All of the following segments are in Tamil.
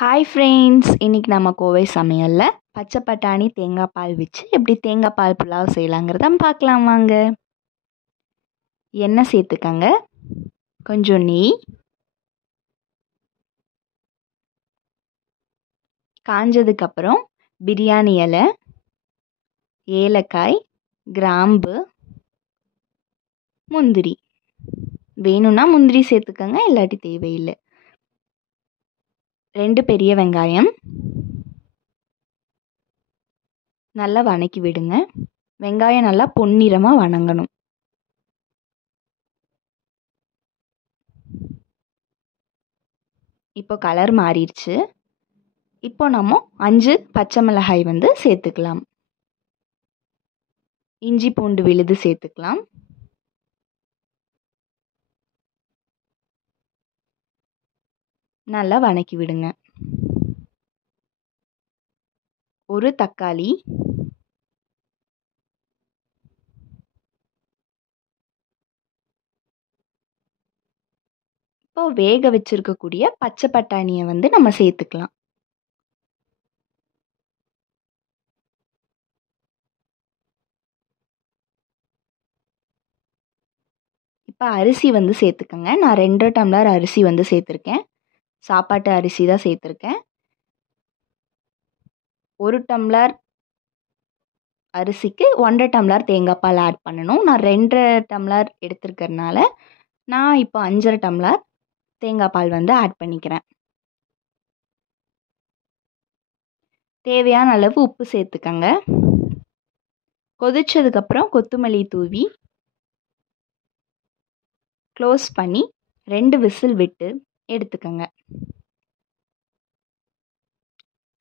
ஹாய் ஃப்ரெண்ட்ஸ், இன்றைக்கி நம்ம கோவை சமையலில் பச்சை பட்டாணி தேங்காய் பால் வச்சு எப்படி தேங்காய் பால் புலாவ் செய்யலாங்கிறத பார்க்கலாம் வாங்க. எண்ணெய் சேர்த்துக்கங்க, கொஞ்சம் நெய், காஞ்சதுக்கப்புறம் பிரியாணி இலை, ஏலக்காய், கிராம்பு, முந்திரி. வேணும்னா முந்திரி சேர்த்துக்கங்க, இல்லாட்டி தேவையில்லை. 2 பெரிய வெங்காயம் நல்லா வதக்கி விடுங்க. வெங்காயம் நல்லா பொன்னிறமாக வதங்கணும். இப்போ கலர் மாறிடுச்சு. இப்போ நம்ம 5 பச்சை மிளகாய் சேர்த்துக்கலாம். இஞ்சி பூண்டு விழுது சேர்த்துக்கலாம். நல்லா வதக்கி விடுங்க. ஒரு தக்காளி, இப்போ வேக வச்சிருக்கக்கூடிய பச்சை பட்டாணியை நம்ம சேர்த்துக்கலாம். இப்போ அரிசி சேர்த்துக்கங்க. நான் 2 டம்ளர் அரிசி சேர்த்துருக்கேன். சாப்பாட்டு அரிசி தான் சேர்த்துருக்கேன். 1 டம்ளர் அரிசிக்கு 1.5 டம்ளர் தேங்காய் பால் ஆட் பண்ணணும். நான் 2 டம்ளர் எடுத்துருக்கறனால நான் இப்போ 5.5 டம்ளர் தேங்காய் பால் ஆட் பண்ணிக்கிறேன். தேவையான அளவு உப்பு சேர்த்துக்கங்க. கொதிச்சதுக்கப்புறம் கொத்தமல்லி தூவி க்ளோஸ் பண்ணி 2 விசில் விட்டு எடுத்துக்கங்க.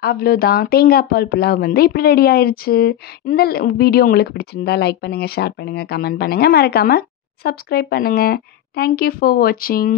அவ்வளோதான், தேங்காய் பால் புலாவ் இப்படி ரெடி ஆயிடுச்சு. இந்த வீடியோ உங்களுக்கு பிடிச்சிருந்தா லைக் பண்ணுங்கள், ஷேர் பண்ணுங்கள், கமெண்ட் பண்ணுங்கள், மறக்காமல் சப்ஸ்கிரைப் பண்ணுங்கள். தேங்க்யூ ஃபார் வாட்சிங்.